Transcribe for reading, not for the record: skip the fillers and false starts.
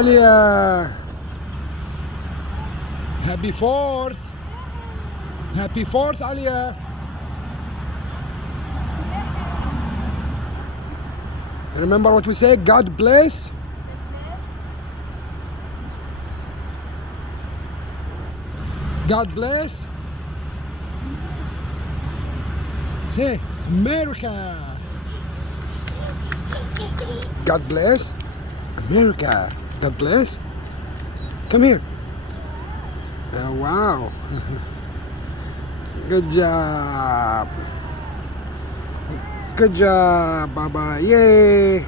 Alia. Happy 4th. Happy 4th, Alia. Remember what we say? God bless. God bless. Say America. God bless America. God bless. Come here. Oh, wow. Good job. Good job, Baba. Yay.